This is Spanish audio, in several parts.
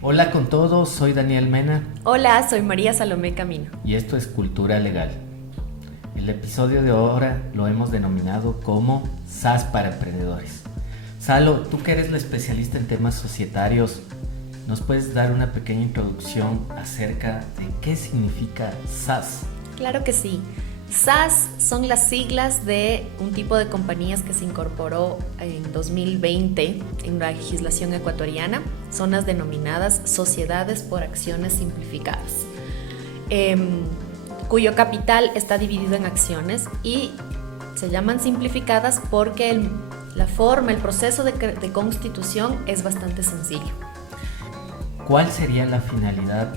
Hola con todos, soy Daniel Mena. Hola, soy María Salomé Camino. Y esto es Cultura Legal. El episodio de ahora lo hemos denominado como SAS para Emprendedores. Salo, tú que eres la especialista en temas societarios, ¿nos puedes dar una pequeña introducción acerca de qué significa SAS? Claro que sí. SAS son las siglas de un tipo de compañías que se incorporó en 2020 en la legislación ecuatoriana. Son las denominadas Sociedades por Acciones Simplificadas, cuyo capital está dividido en acciones y se llaman simplificadas porque el proceso de constitución es bastante sencillo. ¿Cuál sería la finalidad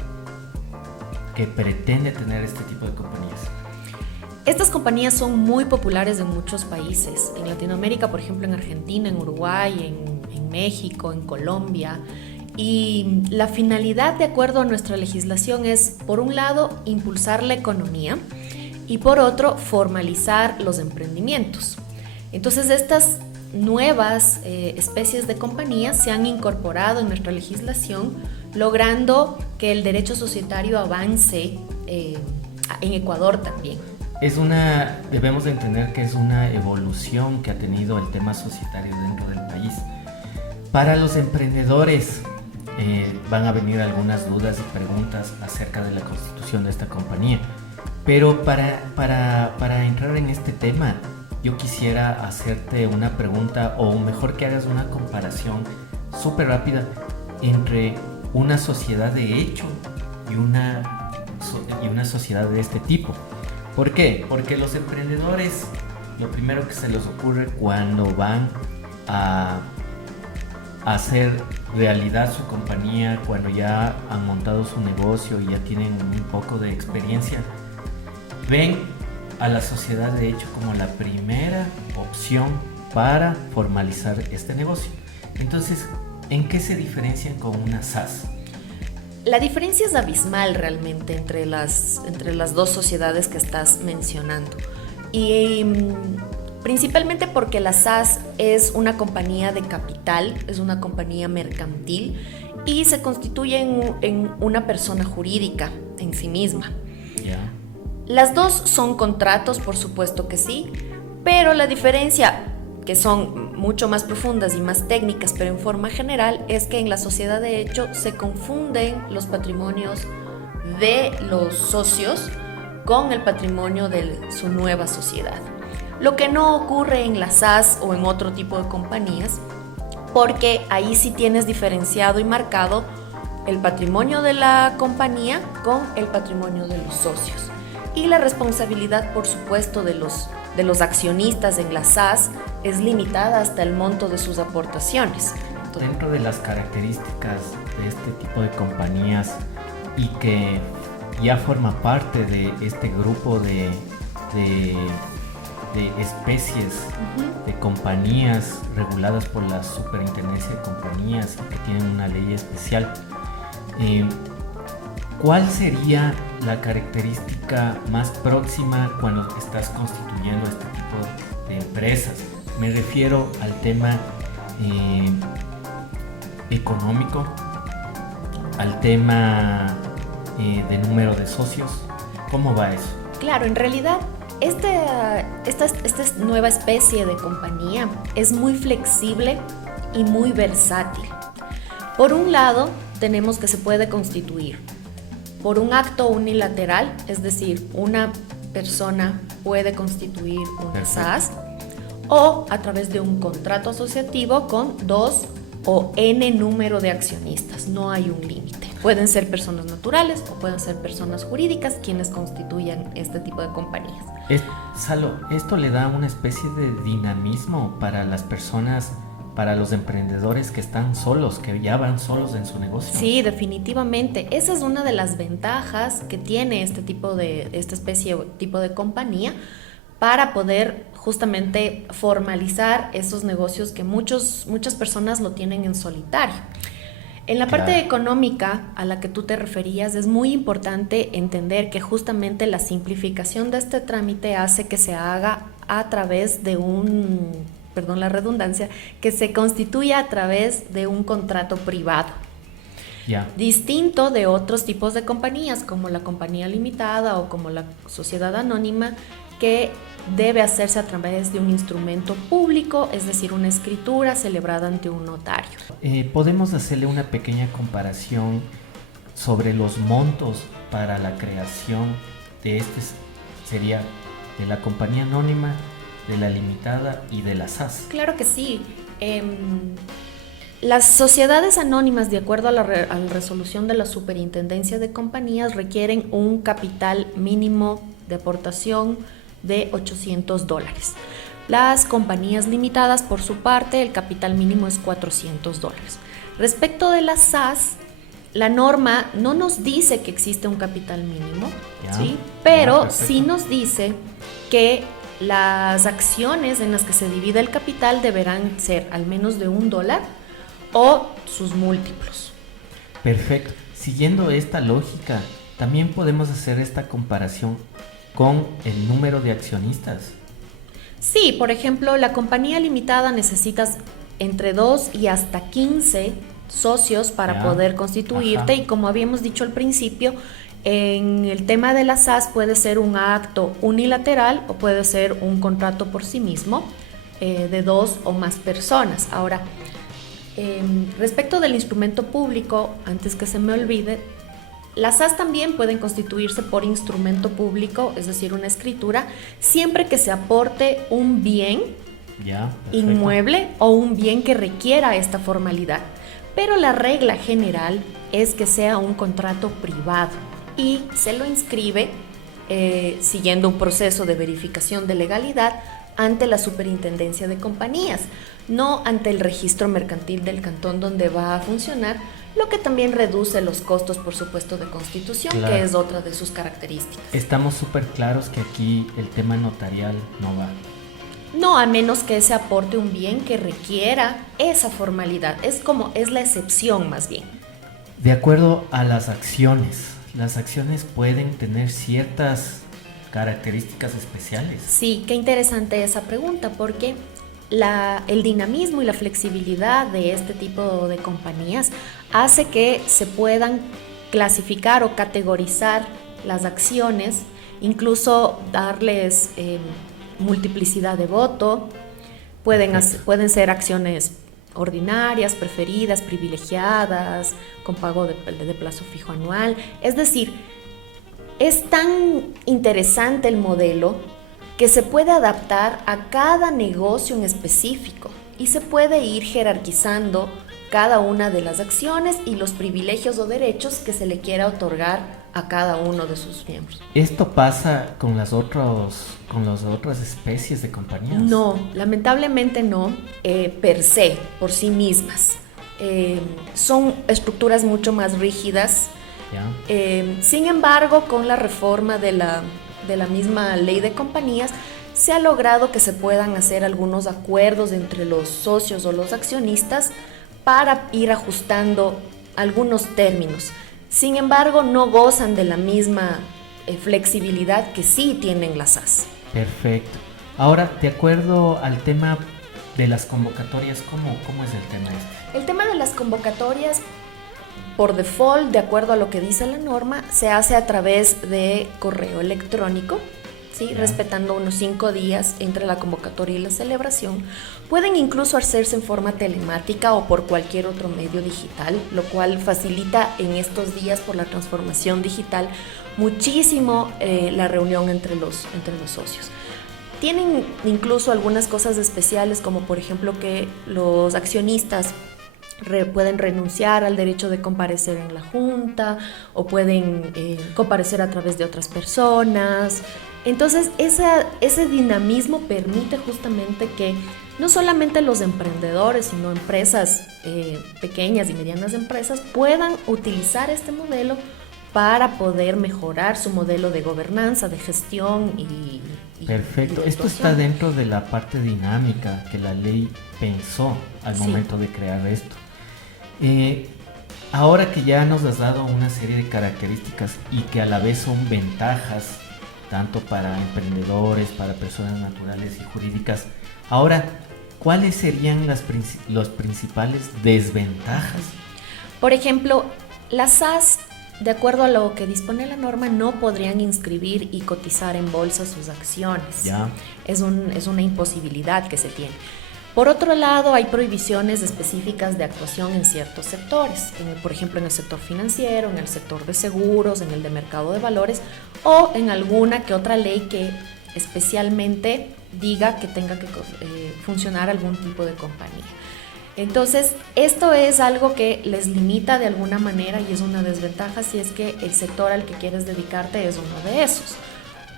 que pretende tener este tipo de compañías? Estas compañías son muy populares en muchos países, en Latinoamérica, por ejemplo, en Argentina, en Uruguay, en México, en Colombia. Y la finalidad, de acuerdo a nuestra legislación, es, por un lado, impulsar la economía y, por otro, formalizar los emprendimientos. Entonces, estas nuevas especies de compañías se han incorporado en nuestra legislación, logrando que el derecho societario avance en Ecuador también. Debemos de entender que es una evolución que ha tenido el tema societario dentro del país. Para los emprendedores van a venir algunas dudas y preguntas acerca de la constitución de esta compañía. Pero para entrar en este tema, yo quisiera hacerte una pregunta, o mejor que hagas una comparación súper rápida entre una sociedad de hecho y una sociedad de este tipo. ¿Por qué? Porque los emprendedores, lo primero que se les ocurre cuando van a hacer realidad su compañía, cuando ya han montado su negocio y ya tienen un poco de experiencia, ven a la sociedad de hecho como la primera opción para formalizar este negocio. Entonces, ¿en qué se diferencian con una SAS? La diferencia es abismal realmente entre las dos sociedades que estás mencionando. Y principalmente porque la SAS es una compañía de capital, es una compañía mercantil y se constituye en una persona jurídica en sí misma. Yeah. Las dos son contratos, por supuesto que sí, pero la diferencia, que son mucho más profundas y más técnicas, pero en forma general, es que en la sociedad de hecho se confunden los patrimonios de los socios con el patrimonio de su nueva sociedad. Lo que no ocurre en la SAS o en otro tipo de compañías, porque ahí sí tienes diferenciado y marcado el patrimonio de la compañía con el patrimonio de los socios. Y la responsabilidad, por supuesto, de los accionistas en la SAS es limitada hasta el monto de sus aportaciones. Dentro de las características de este tipo de compañías y que ya forma parte de este grupo de especies de compañías reguladas por la Superintendencia de Compañías y que tienen una ley especial, ¿cuál sería la característica más próxima cuando estás constituyendo este tipo de empresas? Me refiero al tema económico, al tema de número de socios. ¿Cómo va eso? Claro, en realidad esta nueva especie de compañía es muy flexible y muy versátil. Por un lado, tenemos que se puede constituir por un acto unilateral, es decir, una persona puede constituir una SAS, o a través de un contrato asociativo con 2 o N número de accionistas. No hay un límite. Pueden ser personas naturales o pueden ser personas jurídicas quienes constituyan este tipo de compañías. Salo, esto le da una especie de dinamismo para las personas, para los emprendedores que están solos, que ya van solos en su negocio. Sí, definitivamente. Esa es una de las ventajas que tiene esta especie o tipo de compañía para poder justamente formalizar esos negocios que muchas personas lo tienen en solitario. En la parte Claro. económica a la que tú te referías, es muy importante entender que justamente la simplificación de este trámite hace que se haga a través de un, perdón la redundancia, que se constituya a través de un contrato privado. Ya. Distinto de otros tipos de compañías, como la compañía limitada o como la sociedad anónima, que debe hacerse a través de un instrumento público, es decir, una escritura celebrada ante un notario. Podemos hacerle una pequeña comparación sobre los montos para la creación de sería de la compañía anónima, de la limitada y de la SAS. Claro que sí. Las sociedades anónimas, de acuerdo a la resolución de la Superintendencia de Compañías, requieren un capital mínimo de aportación de $800. Las compañías limitadas, por su parte, el capital mínimo es $400. Respecto de las SAS, la norma no nos dice que existe un capital mínimo, Ya, ¿sí? Pero perfecto. sí nos dice que las acciones en las que se divide el capital deberán ser al menos de $1 o sus múltiplos. Perfecto. Siguiendo esta lógica, también podemos hacer esta comparación con el número de accionistas. Sí, por ejemplo, la compañía limitada necesitas entre 2 y hasta 15 socios para Ya. poder constituirte. Ajá. Y como habíamos dicho al principio, en el tema de las SAS puede ser un acto unilateral o puede ser un contrato por sí mismo de 2 o más personas. Ahora, respecto del instrumento público, antes que se me olvide, las SAS también pueden constituirse por instrumento público, es decir, una escritura, siempre que se aporte un bien Ya, perfecto. inmueble o un bien que requiera esta formalidad. Pero la regla general es que sea un contrato privado y se lo inscribe siguiendo un proceso de verificación de legalidad ante la Superintendencia de Compañías, no ante el registro mercantil del cantón donde va a funcionar, lo que también reduce los costos, por supuesto, de constitución, Claro. que es otra de sus características. Estamos súper claros que aquí el tema notarial no va. No, a menos que se aporte un bien que requiera esa formalidad. Es la excepción más bien. De acuerdo a las acciones pueden tener ciertas características especiales. Sí, qué interesante esa pregunta, porque el dinamismo y la flexibilidad de este tipo de compañías hace que se puedan clasificar o categorizar las acciones, incluso darles multiplicidad de voto, pueden ser acciones ordinarias, preferidas, privilegiadas, con pago de plazo fijo anual. Es decir, es tan interesante el modelo que se puede adaptar a cada negocio en específico y se puede ir jerarquizando cada una de las acciones y los privilegios o derechos que se le quiera otorgar a cada uno de sus miembros. ¿Esto pasa con las otras especies de compañías? No, lamentablemente no, per se, por sí mismas. Son estructuras mucho más rígidas. ¿Ya? Sin embargo, con la reforma de la misma ley de compañías, se ha logrado que se puedan hacer algunos acuerdos entre los socios o los accionistas para ir ajustando algunos términos. Sin embargo, no gozan de la misma flexibilidad que sí tienen las SAS. Perfecto. Ahora, de acuerdo al tema de las convocatorias, ¿cómo es el tema este? El tema de las convocatorias, por default, de acuerdo a lo que dice la norma, se hace a través de correo electrónico, ¿sí? Respetando unos 5 días entre la convocatoria y la celebración. Pueden incluso hacerse en forma telemática o por cualquier otro medio digital, lo cual facilita en estos días, por la transformación digital, muchísimo la reunión entre los socios. Tienen incluso algunas cosas especiales, como por ejemplo que los accionistas pueden renunciar al derecho de comparecer en la junta o pueden comparecer a través de otras personas. Entonces ese dinamismo permite justamente que no solamente los emprendedores, sino empresas pequeñas y medianas empresas puedan utilizar este modelo para poder mejorar su modelo de gobernanza, de gestión y Perfecto. y de Esto actuación. está dentro de la parte dinámica que la ley pensó al Sí. momento de crear esto. ahora que ya nos has dado una serie de características y que a la vez son ventajas, tanto para emprendedores, para personas naturales y jurídicas, ahora, ¿cuáles serían los principales desventajas? Por ejemplo, las SAS, de acuerdo a lo que dispone la norma, no podrían inscribir y cotizar en bolsa sus acciones. Ya. Es una imposibilidad que se tiene. Por otro lado, hay prohibiciones específicas de actuación en ciertos sectores, por ejemplo, en el sector financiero, en el sector de seguros, en el de mercado de valores o en alguna que otra ley que especialmente diga que tenga que funcionar algún tipo de compañía. Entonces, esto es algo que les limita de alguna manera y es una desventaja si es que el sector al que quieres dedicarte es uno de esos.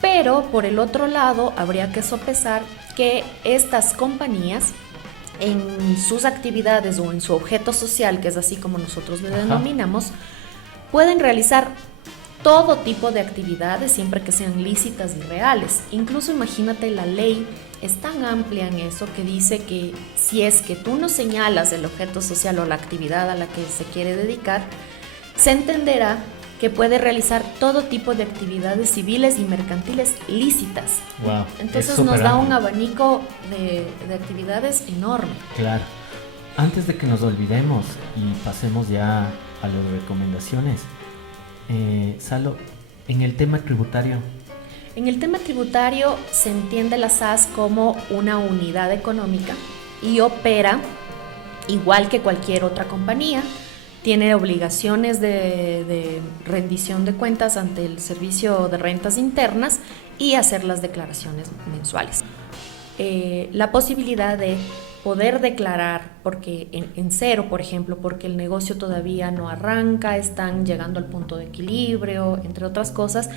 Pero, por el otro lado, habría que sopesar que estas compañías, en sus actividades o en su objeto social, que es así como nosotros le denominamos, pueden realizar todo tipo de actividades siempre que sean lícitas y reales. Incluso imagínate, la ley es tan amplia en eso que dice que si es que tú no señalas el objeto social o la actividad a la que se quiere dedicar, se entenderá que puede realizar todo tipo de actividades civiles y mercantiles lícitas. Wow, entonces nos da un abanico de actividades enorme. Claro. Antes de que nos olvidemos y pasemos ya a las recomendaciones, Salo, en el tema tributario. En el tema tributario se entiende la SAS como una unidad económica y opera igual que cualquier otra compañía. Tiene obligaciones de rendición de cuentas ante el Servicio de Rentas Internas y hacer las declaraciones mensuales. La posibilidad de poder declarar porque en cero, por ejemplo, porque el negocio todavía no arranca, están llegando al punto de equilibrio, entre otras cosas,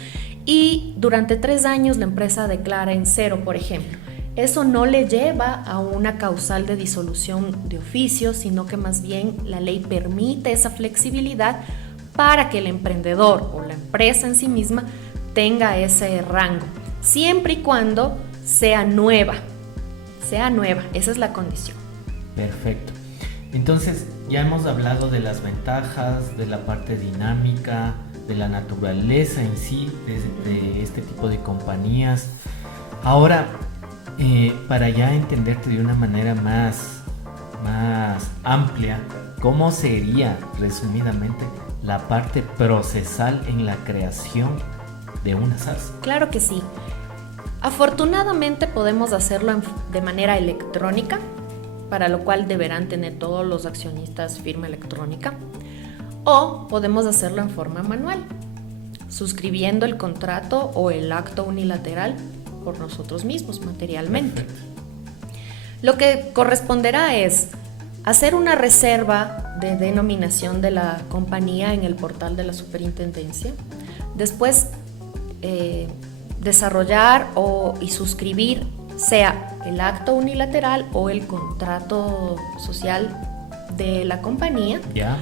y durante 3 años la empresa declara en cero, por ejemplo. Eso no le lleva a una causal de disolución de oficio, sino que más bien la ley permite esa flexibilidad para que el emprendedor o la empresa en sí misma tenga ese rango, siempre y cuando sea nueva, esa es la condición. Perfecto. Entonces, ya hemos hablado de las ventajas, de la parte dinámica, de la naturaleza en sí, de este tipo de compañías. Ahora, para ya entenderte de una manera más amplia, ¿cómo sería, resumidamente, la parte procesal en la creación de una SAS? Claro que sí. Afortunadamente podemos hacerlo de manera electrónica, para lo cual deberán tener todos los accionistas firma electrónica, o podemos hacerlo en forma manual, suscribiendo el contrato o el acto unilateral por nosotros mismos materialmente. Lo que corresponderá es hacer una reserva de denominación de la compañía en el portal de la superintendencia, después desarrollar y suscribir sea el acto unilateral o el contrato social de la compañía. ¿Ya?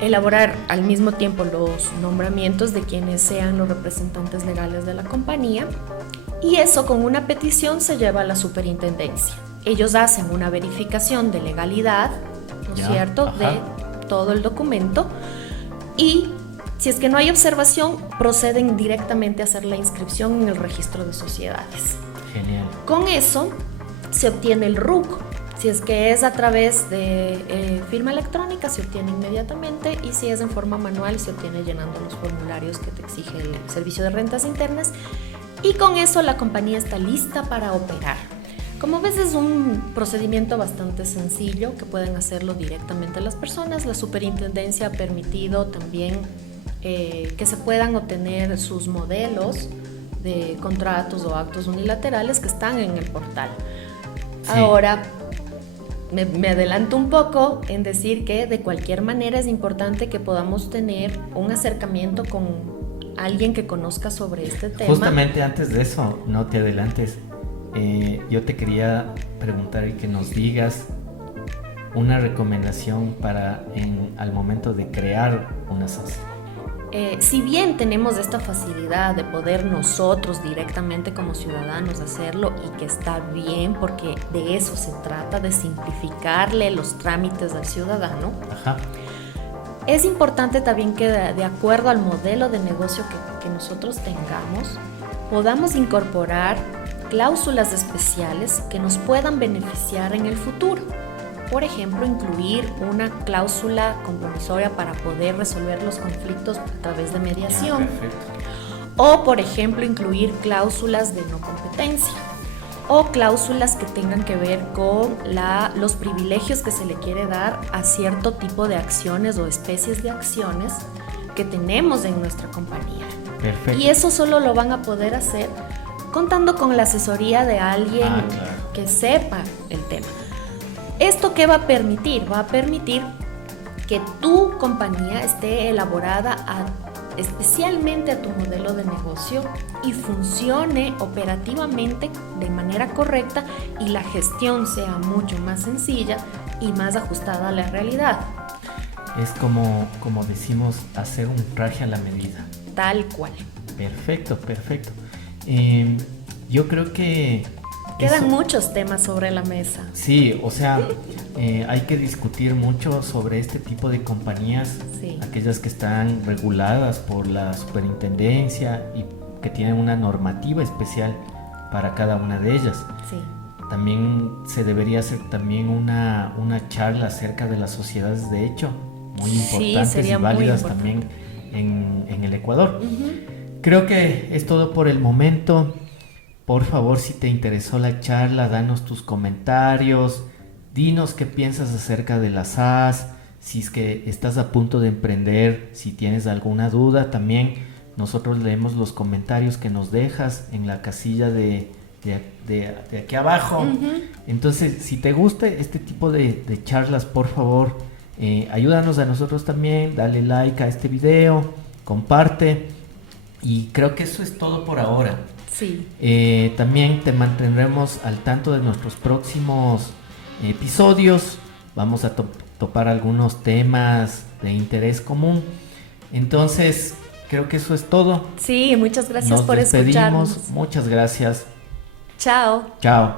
Elaborar al mismo tiempo los nombramientos de quienes sean los representantes legales de la compañía, y eso con una petición se lleva a la superintendencia. Ellos hacen una verificación de legalidad, ¿no es cierto?, de todo el documento, y si es que no hay observación, proceden directamente a hacer la inscripción en el registro de sociedades. Genial. Con eso se obtiene el RUC. Si es que es a través de firma electrónica, se obtiene inmediatamente, y si es en forma manual, se obtiene llenando los formularios que te exige el Servicio de Rentas Internas, y con eso la compañía está lista para operar. Como ves, es un procedimiento bastante sencillo que pueden hacerlo directamente las personas. La superintendencia ha permitido también que se puedan obtener sus modelos de contratos o actos unilaterales que están en el portal. Sí. Ahora, me adelanto un poco en decir que de cualquier manera es importante que podamos tener un acercamiento con alguien que conozca sobre este tema. Justamente antes de eso, no te adelantes, yo te quería preguntar y que nos digas una recomendación para al momento de crear una SAS. Si bien tenemos esta facilidad de poder nosotros directamente como ciudadanos hacerlo, y que está bien porque de eso se trata, de simplificarle los trámites al ciudadano, Es importante también que de acuerdo al modelo de negocio que nosotros tengamos, podamos incorporar cláusulas especiales que nos puedan beneficiar en el futuro. Por ejemplo, incluir una cláusula compromisoria para poder resolver los conflictos a través de mediación. O, por ejemplo, incluir cláusulas de no competencia o cláusulas que tengan que ver con los privilegios que se le quiere dar a cierto tipo de acciones o especies de acciones que tenemos en nuestra compañía. Perfecto. Y eso solo lo van a poder hacer contando con la asesoría de alguien que sepa el tema. ¿Esto qué va a permitir? Va a permitir que tu compañía esté elaborada especialmente a tu modelo de negocio y funcione operativamente de manera correcta y la gestión sea mucho más sencilla y más ajustada a la realidad. Es como decimos, hacer un traje a la medida. Tal cual. Perfecto. Yo creo que quedan muchos temas sobre la mesa. Sí, o sea, hay que discutir mucho sobre este tipo de compañías, sí. Aquellas que están reguladas por la superintendencia y que tienen una normativa especial para cada una de ellas. Sí. También se debería hacer también una charla acerca de las sociedades de hecho, muy importantes y válidas también en el Ecuador. Creo que es todo por el momento. Por favor, si te interesó la charla, danos tus comentarios, dinos qué piensas acerca de las SAS, si es que estás a punto de emprender, si tienes alguna duda, también nosotros leemos los comentarios que nos dejas en la casilla de aquí abajo. Entonces, si te gusta este tipo de charlas, por favor, ayúdanos a nosotros también, dale like a este video, comparte, y creo que eso es todo por ahora. Sí. También te mantendremos al tanto de nuestros próximos episodios. Vamos a topar algunos temas de interés común. Entonces, creo que eso es todo. Sí, muchas gracias por despedimos. Escucharnos. Muchas gracias. Chao. Chao.